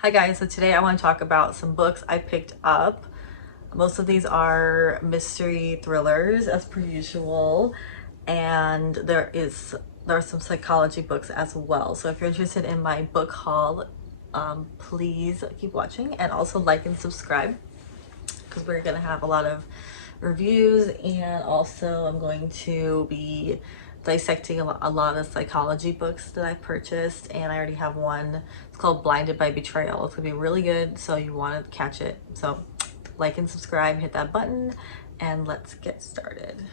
Hi guys, so today I want to talk about some books I picked up. Most of these are mystery thrillers as per usual, and there are some psychology books as well. So if you're interested in my book haul, please keep watching and also like and subscribe because we're gonna have a lot of reviews, and also I'm going to be dissecting a lot of psychology books that I purchased, and I already have one. It's called Blinded by Betrayal. It's gonna be really good, so you want to catch it. So like and subscribe, hit that button, and let's get started.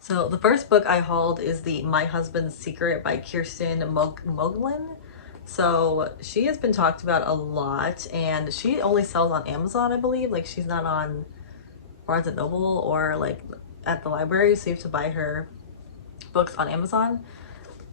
So the first book I hauled is the My Husband's Secret by Kirsten Moglin. So she has been talked about a lot, and she only sells on Amazon, I believe. Like, she's not on Barnes and Noble or like at the library, so you have to buy her books on Amazon.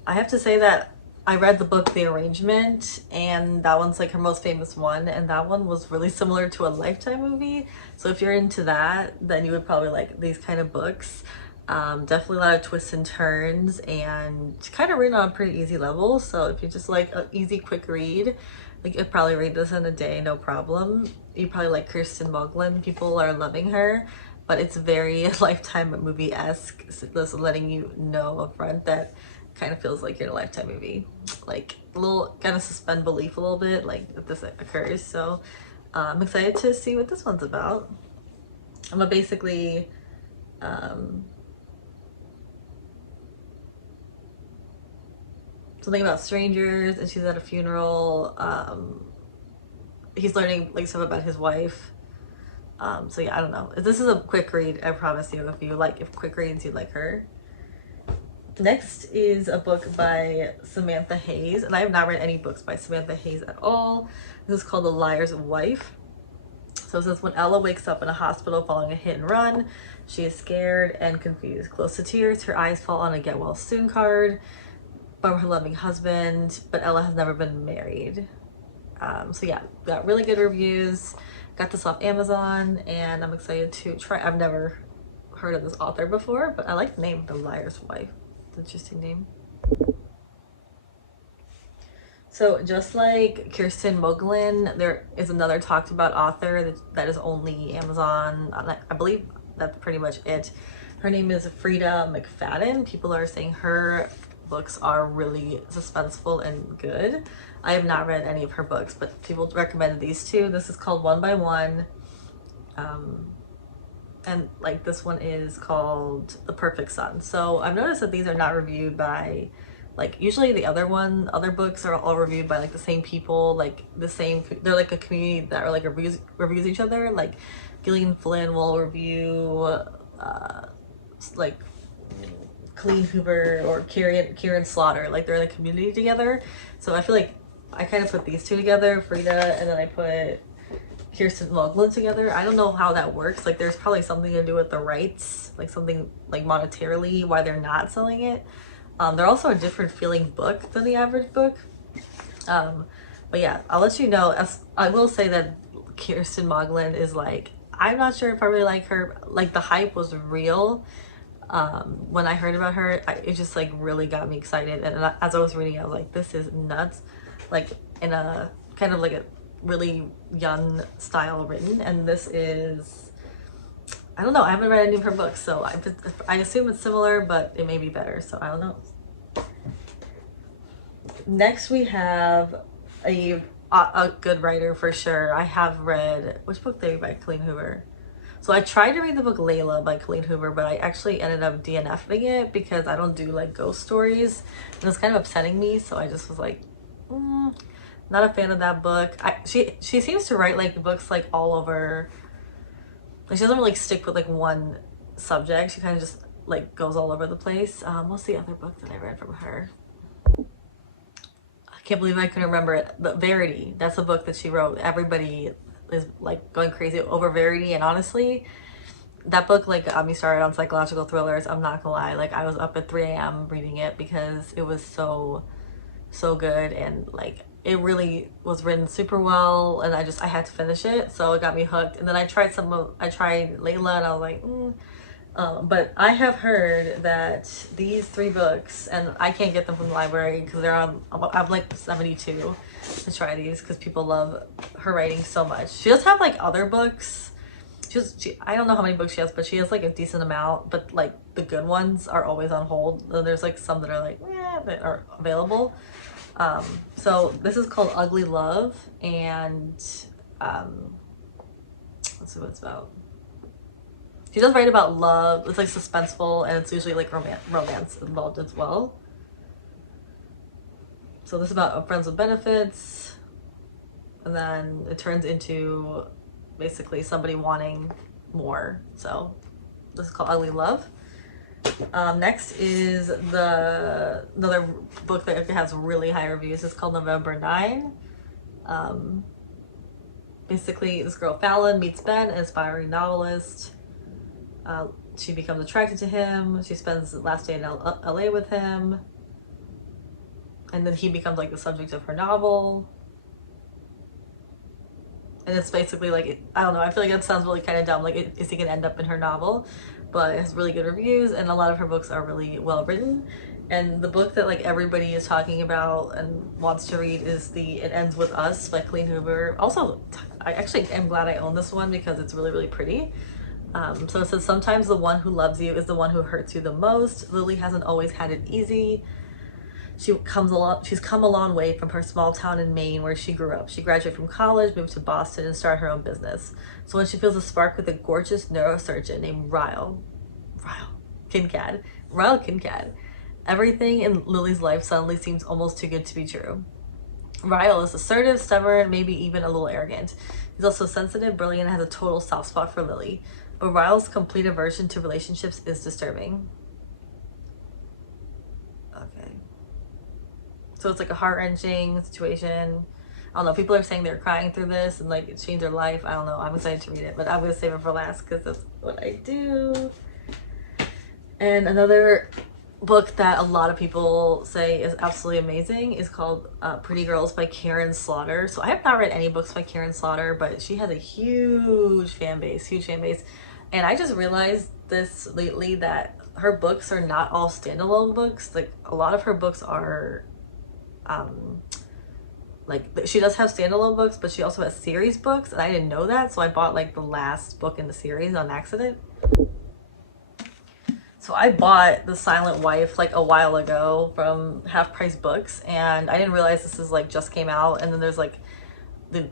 I have to say that I read the book The Arrangement, and that one's like her most famous one, and that one was really similar to a Lifetime movie. So if you're into that, then you would probably like these kind of books. Definitely a lot of twists and turns, and kind of written on a pretty easy level. So if you just like an easy, quick read, like you'd probably read this in a day, no problem. You probably like Kirsten Moglin. People are loving her, but it's very Lifetime movie-esque. So just letting you know up front that kind of feels like you're in a Lifetime movie. Like a little kind of suspend belief a little bit, like if this occurs. So I'm excited to see what this one's about. I'm gonna basically something about strangers, and she's at a funeral. He's learning like stuff about his wife. So yeah, I don't know. This is a quick read, I promise you. If quick reads, you like her. Next is a book by Samantha Hayes, and I have not read any books by Samantha Hayes at all. This is called The Liar's Wife. So it says, when Ella wakes up in a hospital following a hit and run, she is scared and confused. Close to tears, her eyes fall on a get well soon card from her loving husband, but Ella has never been married. So yeah, got really good reviews. Got this off Amazon, and I'm excited to try. I've never heard of this author before, but I like the name, The Liar's Wife. It's an interesting name. So just like Kirsten Moglin, there is another talked about author that is only Amazon. I believe that's pretty much it. Her name is Frida McFadden. People are saying her books are really suspenseful and good. I have not read any of her books, but people recommended these two. This is called One by One. And like this one is called The Perfect Son. So I've noticed that these are not reviewed by, like, usually the other books are all reviewed by like the same people, like they're like a community that are like reviews each other. Like Gillian Flynn will review like Colleen Hoover or Kieran Slaughter, like they're in a community together. So I feel like I kind of put these two together, Frida, and then I put Kirsten Moglin together. I don't know how that works. Like there's probably something to do with the rights, like something like monetarily why they're not selling it. They're also a different feeling book than the average book. But yeah, I'll let you know. As I will say that Kirsten Moglin is like, I'm not sure if I really like her. Like the hype was real. When I heard about her, it just like really got me excited. And as I was reading, I was like, this is nuts. Like in a kind of like a really young style written. And this is, I don't know, I haven't read any of her books, so I assume it's similar, but it may be better, so I don't know. Next we have a good writer for sure. I have read, which book did I read by Colleen Hoover? So I tried to read the book Layla by Colleen Hoover, but I actually ended up DNFing it because I don't do like ghost stories, and it's kind of upsetting me. So I just was like, not a fan of that book. She seems to write like books like all over. Like she doesn't really stick with like one subject. She kind of just like goes all over the place. What's the other book that I read from her? I can't believe I couldn't remember it. But Verity, that's a book that she wrote. Everybody is like going crazy over Verity, and honestly, that book like got me started on psychological thrillers. I'm not gonna lie, like I was up at 3 a.m. reading it because it was so good, and like it really was written super well, and I had to finish it, so it got me hooked. And then I tried Layla, and I was like, But I have heard that these 3 books, and I can't get them from the library because they're on, I'm like 72 to try these because people love her writing so much. She does have like other books. I don't know how many books she has, but she has like a decent amount, but like the good ones are always on hold. There's like some that are like, that are available. So this is called Ugly Love, and let's see what it's about. She does write about love. It's like suspenseful, and it's usually like romance involved as well. So this is about friends with benefits, and then it turns into basically somebody wanting more. So this is called Ugly Love. Next is another book that has really high reviews. It's called November 9. Basically, this girl Fallon meets Ben, an aspiring novelist. She becomes attracted to him. She spends the last day in LA with him. And then he becomes like the subject of her novel. And it's basically like, I don't know, I feel like that sounds really kind of dumb. Like, is he going to end up in her novel? But it has really good reviews, and a lot of her books are really well written. And the book that like everybody is talking about and wants to read is It Ends With Us by Colleen Hoover. Also, I actually am glad I own this one because it's really, really pretty. So it says, sometimes the one who loves you is the one who hurts you the most. Lily hasn't always had it easy. She's come a long way from her small town in Maine where she grew up. She graduated from college, moved to Boston, and started her own business. So when she feels a spark with a gorgeous neurosurgeon named Ryle Kincaid, everything in Lily's life suddenly seems almost too good to be true. Ryle is assertive, stubborn, maybe even a little arrogant. He's also sensitive, brilliant, and has a total soft spot for Lily. But Ryle's complete aversion to relationships is disturbing. Okay. So it's like a heart-wrenching situation. I don't know. People are saying they're crying through this and like it changed their life. I don't know. I'm excited to read it, but I'm going to save it for last because that's what I do. And another book that a lot of people say is absolutely amazing is called Pretty Girls by Karen Slaughter. So I have not read any books by Karen Slaughter, but she has a huge fan base. And I just realized this lately that her books are not all standalone books. Like a lot of her books are like she does have standalone books, but she also has series books, and I didn't know that, so I bought like the last book in the series on accident. So I bought The Silent Wife like a while ago from Half Price Books, and I didn't realize this is like just came out. And then there's like the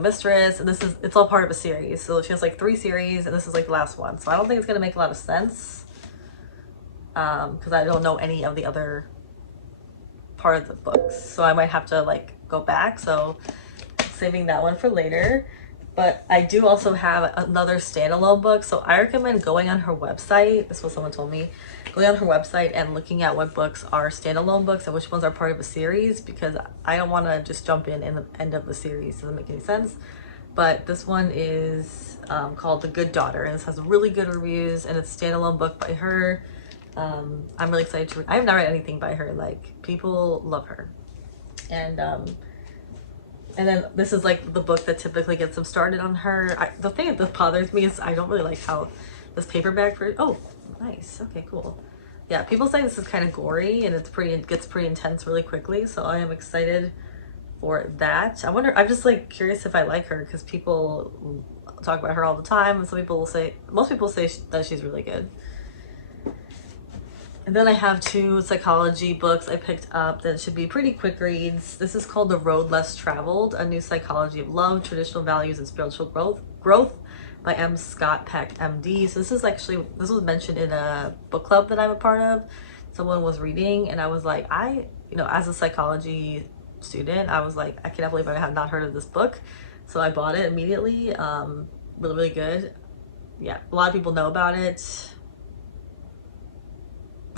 Mistress, and it's all part of a series. So she has like 3 series, and this is like the last one. So I don't think it's gonna make a lot of sense because I don't know any of the other part of the books, so I might have to like go back. So saving that one for later. But I do also have another standalone book, so I recommend going on her website. This is what someone told me. Going on her website and looking at what books are standalone books and which ones are part of a series, because I don't want to just jump in the end of the series. Doesn't make any sense. But this one is called The Good Daughter, and this has really good reviews, and it's a standalone book by her. I'm really excited to read. I have not read anything by her. Like, people love her. And then this is like the book that typically gets them started on her. The thing that bothers me is I don't really like how this paperback oh, nice. Okay, cool. Yeah, people say this is kind of gory and it gets pretty intense really quickly. So I am excited for that. I'm just like curious if I like her because people talk about her all the time. And most people say that she's really good. And then I have 2 psychology books I picked up that should be pretty quick reads. This is called The Road Less Traveled, A New Psychology of Love, Traditional Values, and Spiritual Growth by M. Scott Peck, MD. So this was mentioned in a book club that I'm a part of. Someone was reading, and I was like, as a psychology student, I was like, I cannot believe I have not heard of this book. So I bought it immediately. Really, really good. Yeah, a lot of people know about it.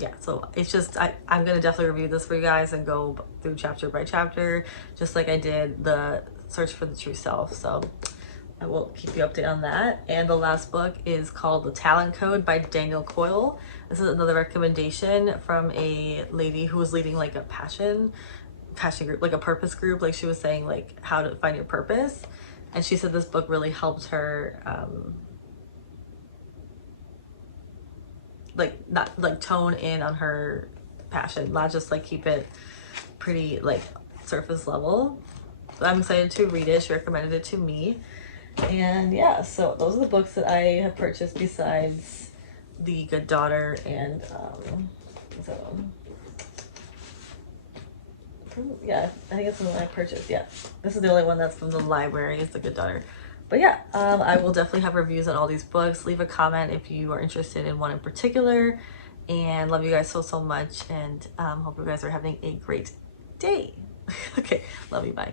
Yeah, so it's just, I'm going to definitely review this for you guys and go through chapter by chapter, just like I did the Search for the True Self. So I will keep you updated on that. And the last book is called The Talent Code by Daniel Coyle. This is another recommendation from a lady who was leading like a passion group, like a purpose group. Like she was saying like how to find your purpose. And she said this book really helped her like not like tone in on her passion, not just like keep it pretty like surface level. I'm excited to read it. She recommended it to me. And yeah, so those are the books that I have purchased besides The Good Daughter and so yeah, I think it's the one I purchased. Yeah, this is the only one that's from the library, is The Good Daughter. But yeah, I will definitely have reviews on all these books. Leave a comment if you are interested in one in particular. And love you guys so much, and hope you guys are having a great day. Okay, love you, bye.